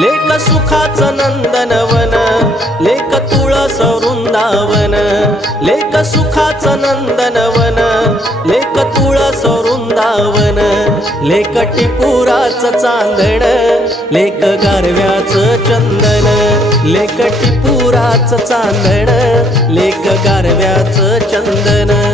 लेक सुखाचं नंदनवन, लेक तुळस वृंदावन, लेक सुखाचं नंदनवन, लेक तुळस वृंदावन, लेक टिपुराचं चांदण, लेक गारव्याचं चंदन, लेक टिपुराचं चांदण, लेक गारव्याचं चंदन।